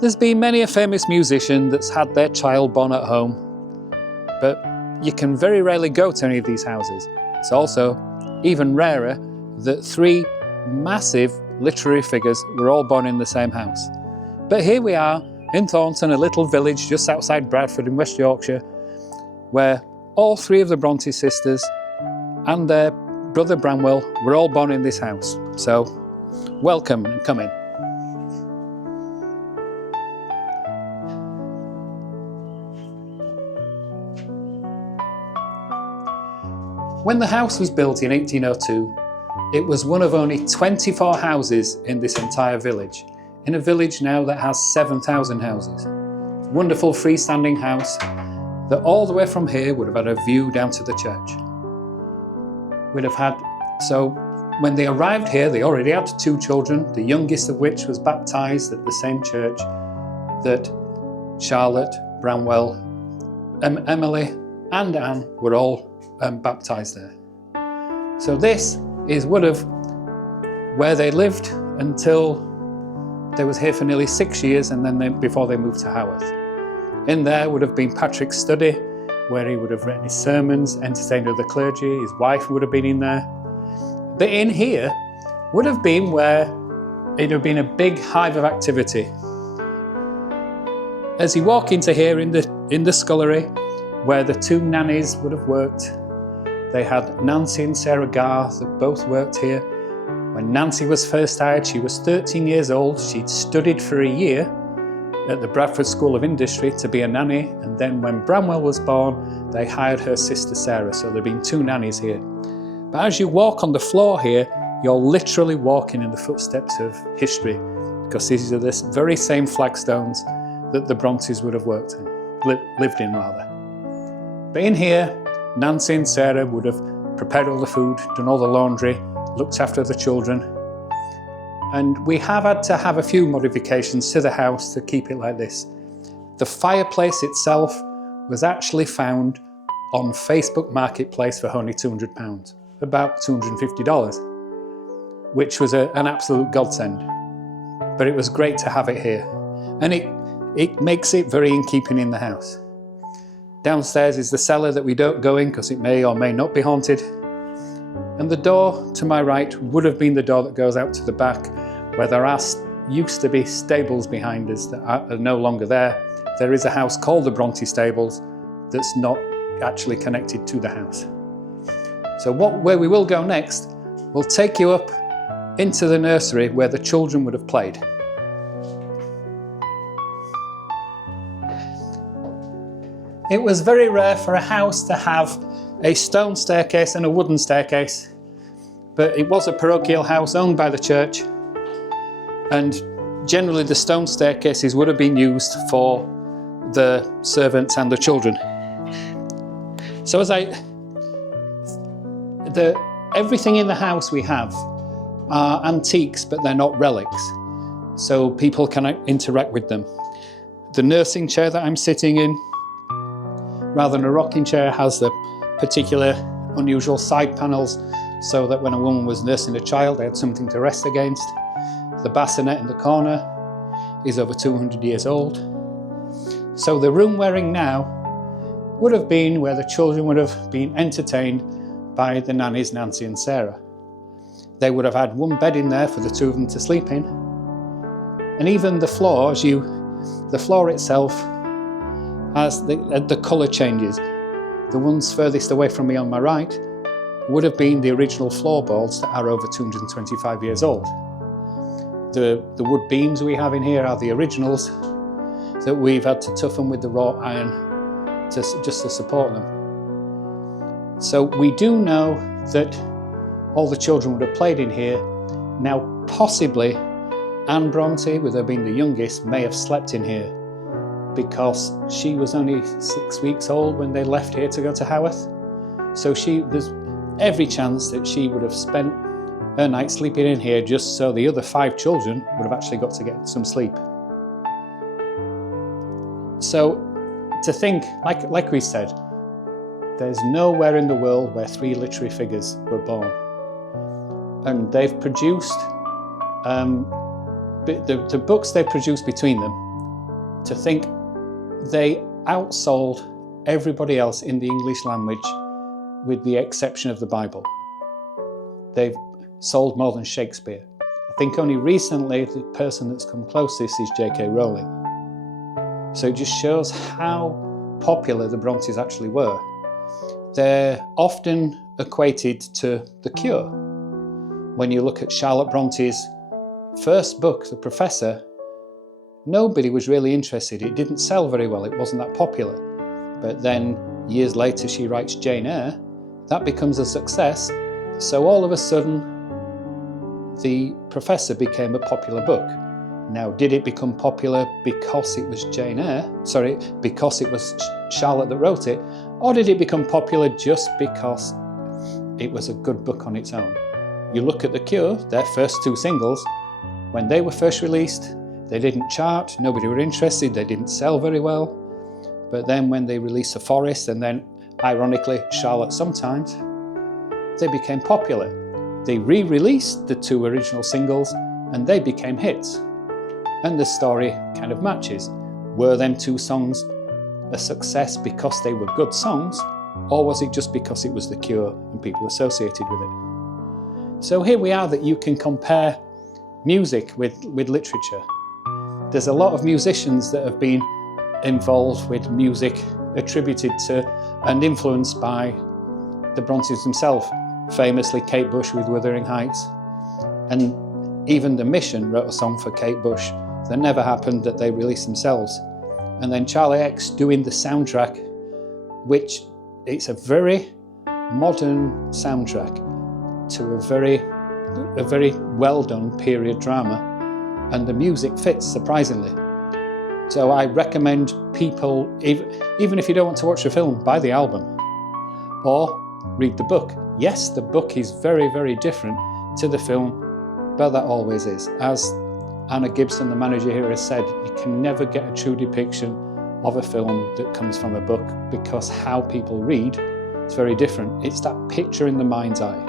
There's been many a famous musician that's had their child born at home, but you can very rarely go to any of these houses. It's also even rarer that three massive literary figures were all born in the same house. But here we are in Thornton, a little village just outside Bradford in West Yorkshire, where all three of the Bronte sisters and their brother Branwell were all born in this house. So welcome and come in. When the house was built in 1802, it was one of only 24 houses in this entire village, in a village now that has 7,000 houses. Wonderful freestanding house that all the way from here would have had a view down to the church. So when they arrived here, they already had 2 children, the youngest of which was baptised at the same church that Charlotte, Branwell, Emily and Anne were all baptised there. So this is where they lived until they was here for nearly 6 years, and then before they moved to Haworth. In there would have been Patrick's study, where he would have written his sermons, entertained other clergy. His wife would have been in there. But in here would have been where it would have been a big hive of activity. As you walk into here in the scullery, where the 2 nannies would have worked, they had Nancy and Sarah Garth that both worked here. When Nancy was first hired, she was 13 years old. She'd studied for a year at the Bradford School of Industry to be a nanny, and then when Branwell was born, they hired her sister Sarah, so there have been 2 nannies here. But as you walk on the floor here, you're literally walking in the footsteps of history, because these are the very same flagstones that the Brontes would have lived in rather. But in here, Nancy and Sarah would have prepared all the food, done all the laundry, looked after the children. And we have had to have a few modifications to the house to keep it like this. The fireplace itself was actually found on Facebook Marketplace for only £200, about $250, which was an absolute godsend. But it was great to have it here. And it makes it very in keeping in the house. Downstairs is the cellar that we don't go in because it may or may not be haunted. And the door to my right would have been the door that goes out to the back, where there used to be stables behind us that are no longer there. There is a house called the Bronte Stables that's not actually connected to the house. So where we will go next, we'll take you up into the nursery where the children would have played. It was very rare for a house to have a stone staircase and a wooden staircase, but it was a parochial house owned by the church, and generally the stone staircases would have been used for the servants and the children. So everything in the house we have are antiques, but they're not relics, so people can interact with them. The nursing chair that I'm sitting in, rather than a rocking chair, has the particular unusual side panels so that when a woman was nursing a child, they had something to rest against. The bassinet in the corner is over 200 years old. So the room we're in now would have been where the children would have been entertained by the nannies Nancy and Sarah. They would have had one bed in there for the 2 of them to sleep in. And even the floor, the floor itself, as the colour changes. The ones furthest away from me on my right would have been the original floorboards that are over 225 years old. The wood beams we have in here are the originals that we've had to toughen with the wrought iron just to support them. So we do know that all the children would have played in here. Now possibly Anne Bronte, with her being the youngest, may have slept in here, because she was only 6 weeks old when they left here to go to Haworth. So there's every chance that she would have spent her night sleeping in here just so the other 5 children would have actually got to get some sleep. So to think, like we said, there's nowhere in the world where 3 literary figures were born. And they've produced, the books they've produced between them to think they outsold everybody else in the English language with the exception of the Bible. They've sold more than Shakespeare. I think only recently the person that's come closest is J.K. Rowling. So it just shows how popular the Brontes actually were. They're often equated to The Cure. When you look at Charlotte Bronte's first book, The Professor, nobody was really interested. It didn't sell very well, it wasn't that popular. But then years later she writes Jane Eyre, that becomes a success. So all of a sudden, The Professor became a popular book. Now, did it become popular because it was because it was Charlotte that wrote it, or did it become popular just because it was a good book on its own? You look at The Cure, their first two singles, when they were first released, they didn't chart, nobody were interested, they didn't sell very well. But then when they released The Forest, and then, ironically, Charlotte Sometimes, they became popular. They re-released the two original singles, and they became hits. And the story kind of matches. Were them two songs a success because they were good songs, or was it just because it was The Cure and people associated with it? So here we are, that you can compare music with literature. There's a lot of musicians that have been involved with music attributed to and influenced by the Brontes themselves. Famously Kate Bush with Wuthering Heights. And even The Mission wrote a song for Kate Bush that never happened, that they released themselves. And then Charlie X doing the soundtrack, which it's a very modern soundtrack to a very well done period drama, and the music fits surprisingly. So I recommend people, even if you don't want to watch the film, buy the album or read the book. Yes, the book is very, very different to the film, but that always is. As Anna Gibson, the manager here, has said, you can never get a true depiction of a film that comes from a book, because how people read is very different. It's that picture in the mind's eye.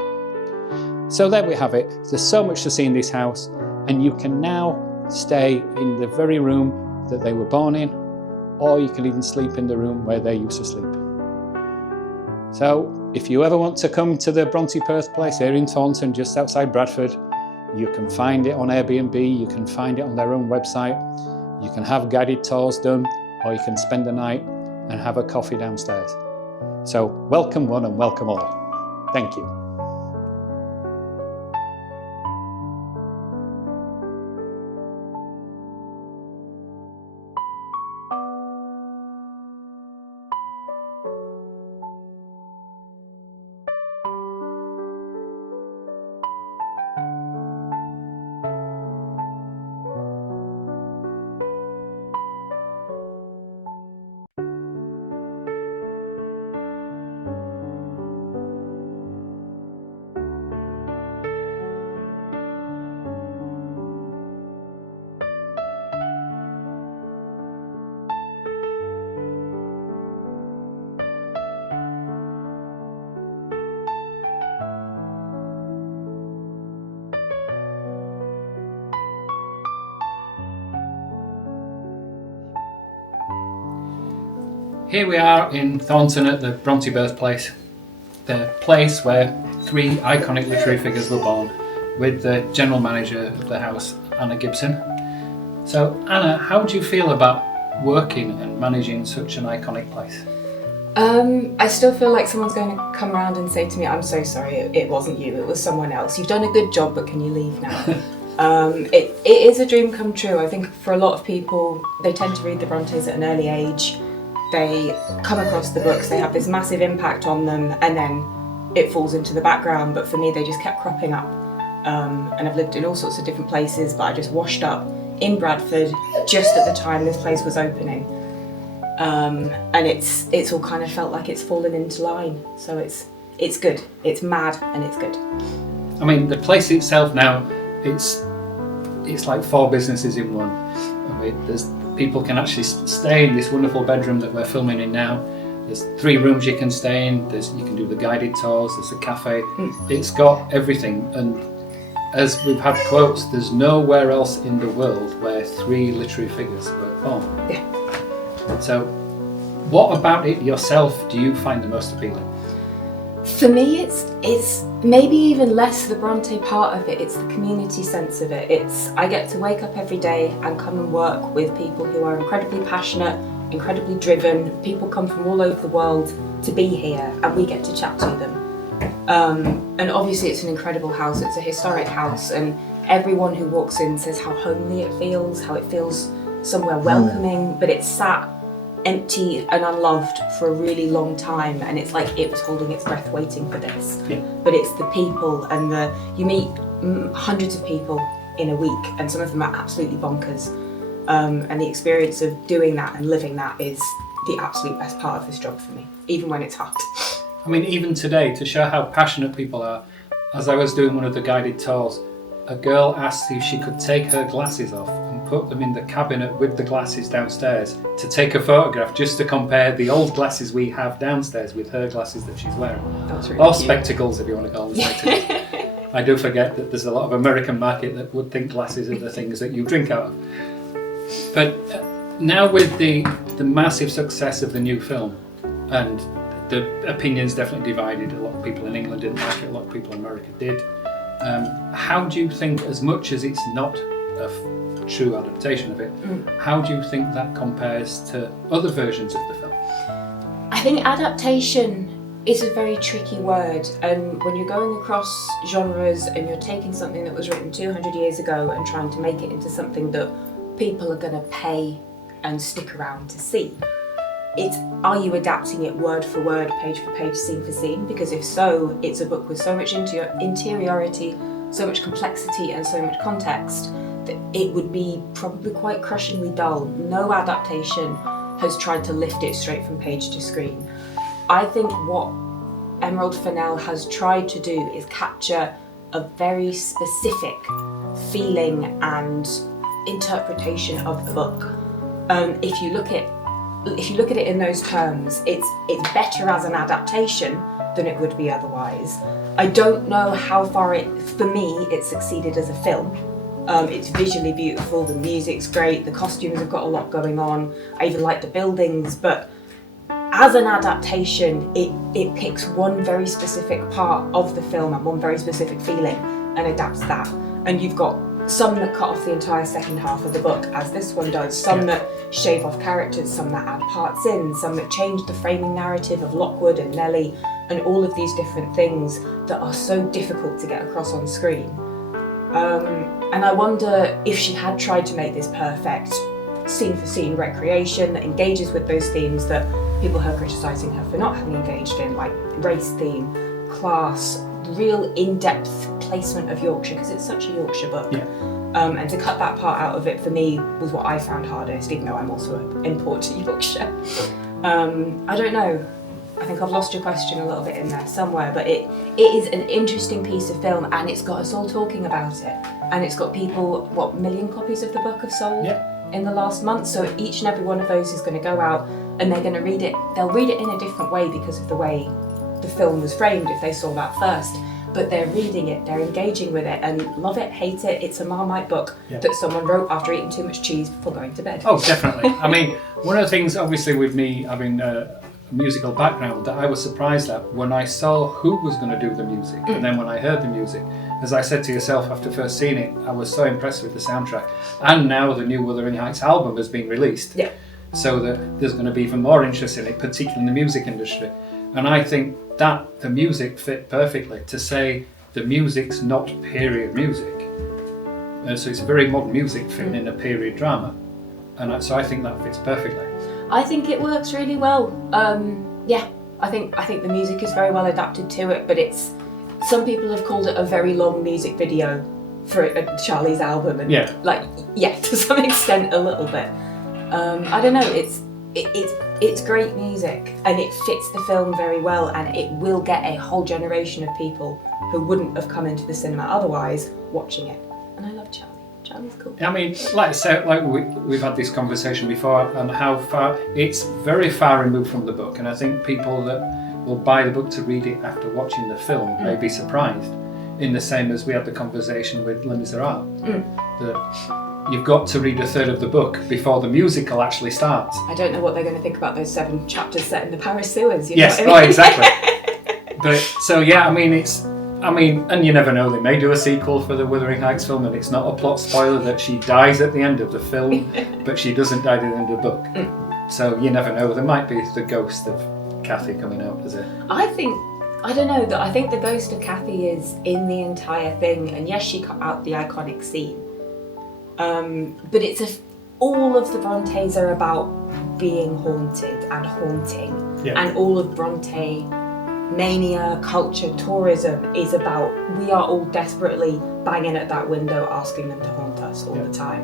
So there we have it. There's so much to see in this house, and you can now stay in the very room that they were born in, or you can even sleep in the room where they used to sleep. So if you ever want to come to the Bronte Birthplace here in Thornton, just outside Bradford, you can find it on Airbnb, you can find it on their own website, you can have guided tours done, or you can spend the night and have a coffee downstairs. So welcome one and welcome all. Thank you. Here we are in Thornton at the Bronte Birthplace, the place where three iconic literary figures were born, with the general manager of the house, Anna Gibson. So Anna, how do you feel about working and managing such an iconic place? I still feel like someone's going to come around and say to me, I'm so sorry, it wasn't you, it was someone else. You've done a good job, but can you leave now? It is a dream come true. I think for a lot of people, they tend to read the Brontes at an early age. They come across the books, they have this massive impact on them, and then it falls into the background. But for me, they just kept cropping up. And I've lived in all sorts of different places, but I just washed up in Bradford just at the time this place was opening. And it's all kind of felt like it's fallen into line. So it's good. It's mad and it's good. I mean, the place itself now, it's like four businesses in one. I mean, people can actually stay in this wonderful bedroom that we're filming in now. There's 3 rooms you can stay in. You can do the guided tours. There's a cafe. It's got everything, and as we've had quotes, there's nowhere else in the world where 3 literary figures were born. Yeah. So, what about it yourself do you find the most appealing? For me, it's maybe even less the Bronte part of it. It's the community sense of it. I get to wake up every day and come and work with people who are incredibly passionate, incredibly driven. People come from all over the world to be here, and we get to chat to them. And obviously, it's an incredible house. It's a historic house, and everyone who walks in says how homely it feels, how it feels somewhere welcoming. But it's sat empty and unloved for a really long time, and it's like it was holding its breath waiting for this. Yeah. But it's the people, and you meet hundreds of people in a week, and some of them are absolutely bonkers, and the experience of doing that and living that is the absolute best part of this job for me, even when it's hard. I mean, even today, to show how passionate people are, as I was doing one of the guided tours, a girl asked if she could take her glasses off and put them in the cabinet with the glasses downstairs to take a photograph, just to compare the old glasses we have downstairs with her glasses that she's wearing. That's really Or cute. spectacles, if you want to call them spectacles. I do forget that there's a lot of American market that would think glasses are the things that you drink out of. But now with the massive success of the new film, and the opinions definitely divided, a lot of people in England didn't like it, a lot of people in America did. How do you think, as much as it's not a true adaptation of it, how do you think that compares to other versions of the film? I think adaptation is a very tricky word, and when you're going across genres and you're taking something that was written 200 years ago and trying to make it into something that people are going to pay and stick around to see, are you adapting it word for word, page for page, scene for scene? Because if so, it's a book with so much interiority, so much complexity and so much context that it would be probably quite crushingly dull. No adaptation has tried to lift it straight from page to screen. I think what Emerald Fennell has tried to do is capture a very specific feeling and interpretation of the book. If you look at it in those terms, it's better as an adaptation than it would be otherwise. I don't know how far for me, it succeeded as a film. It's visually beautiful, the music's great, the costumes have got a lot going on, I even like the buildings, but as an adaptation, it picks one very specific part of the film and one very specific feeling and adapts that. And you've got some that cut off the entire second half of the book, as this one does, some that shave off characters, some that add parts in, some that change the framing narrative of Lockwood and Nellie, and all of these different things that are so difficult to get across on screen. And I wonder if she had tried to make this perfect, scene for scene recreation that engages with those themes that people are criticising her for not having engaged in, like race theme, class, real in-depth placement of Yorkshire, because it's such a Yorkshire book. Yeah. And to cut that part out of it for me was what I found hardest, even though I'm also an import to Yorkshire. I don't know. I think I've lost your question a little bit in there somewhere, but it is an interesting piece of film, and it's got us all talking about it. And it's got people, 1 million copies of the book have sold in the last month, so each and every one of those is going to go out and they're going to read it. They'll read it in a different way because of the way the film was framed if they saw that first. But they're reading it, they're engaging with it, and love it, hate it. It's a Marmite book that someone wrote after eating too much cheese before going to bed. Oh, definitely. I mean, one of the things, obviously, with me having a musical background, that I was surprised at when I saw who was going to do the music, and then when I heard the music, as I said to yourself after first seeing it, I was so impressed with the soundtrack. And now the new Wuthering Heights album has been released, so that there's going to be even more interest in it, particularly in the music industry. And I think that the music fit perfectly to say the music's not period music. So it's very modern music fitting in a period drama. And so I think that fits perfectly. I think it works really well. I think the music is very well adapted to it, but some people have called it a very long music video for Charlie's album, and to some extent a little bit. I don't know, it's great music and it fits the film very well, and it will get a whole generation of people who wouldn't have come into the cinema otherwise watching it. And I love Charlie. Charlie's cool. I mean, like I said, we've had this conversation before, and how far it's very far removed from the book, and I think people that will buy the book to read it after watching the film may be surprised. in the same as we had the conversation with Les Miserables, that you've got to read a third of the book before the musical actually starts. I don't know what they're going to think about those 7 chapters set in the Paris sewers. You Yes, know what I mean? exactly. But so yeah, and you never know, they may do a sequel for the Wuthering Heights film, and it's not a plot spoiler that she dies at the end of the film, but she doesn't die at the end of the book. So you never know, there might be the ghost of Kathy coming out as I think the ghost of Kathy is in the entire thing, and yes, she cut out the iconic scene. But all of the Brontes are about being haunted and haunting, and all of Bronte mania, culture, tourism is about we are all desperately banging at that window asking them to haunt us all the time.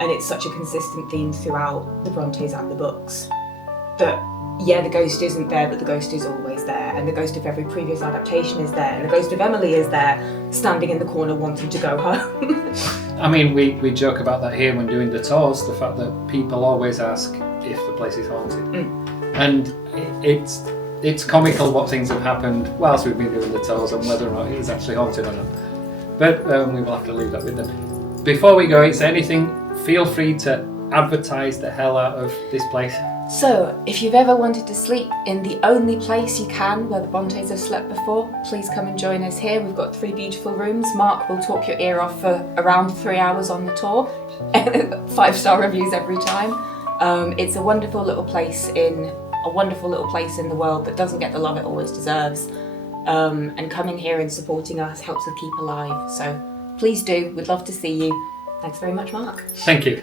And it's such a consistent theme throughout the Brontes and the books that the ghost isn't there, but the ghost is always there, and the ghost of every previous adaptation is there, and the ghost of Emily is there, standing in the corner wanting to go home. I mean, we joke about that here when doing the tours, the fact that people always ask if the place is haunted. And it's comical what things have happened whilst we've been doing the tours and whether or not it is actually haunted or not. But we will have to leave that with them. Before we go, is there anything, feel free to advertise the hell out of this place. So, if you've ever wanted to sleep in the only place you can where the Brontes have slept before, please come and join us here. We've got 3 beautiful rooms. Mark will talk your ear off for around 3 hours on the tour. 5-star reviews every time. It's a wonderful little place in the world that doesn't get the love it always deserves. And coming here and supporting us helps us keep alive. So please do. We'd love to see you. Thanks very much, Mark. Thank you.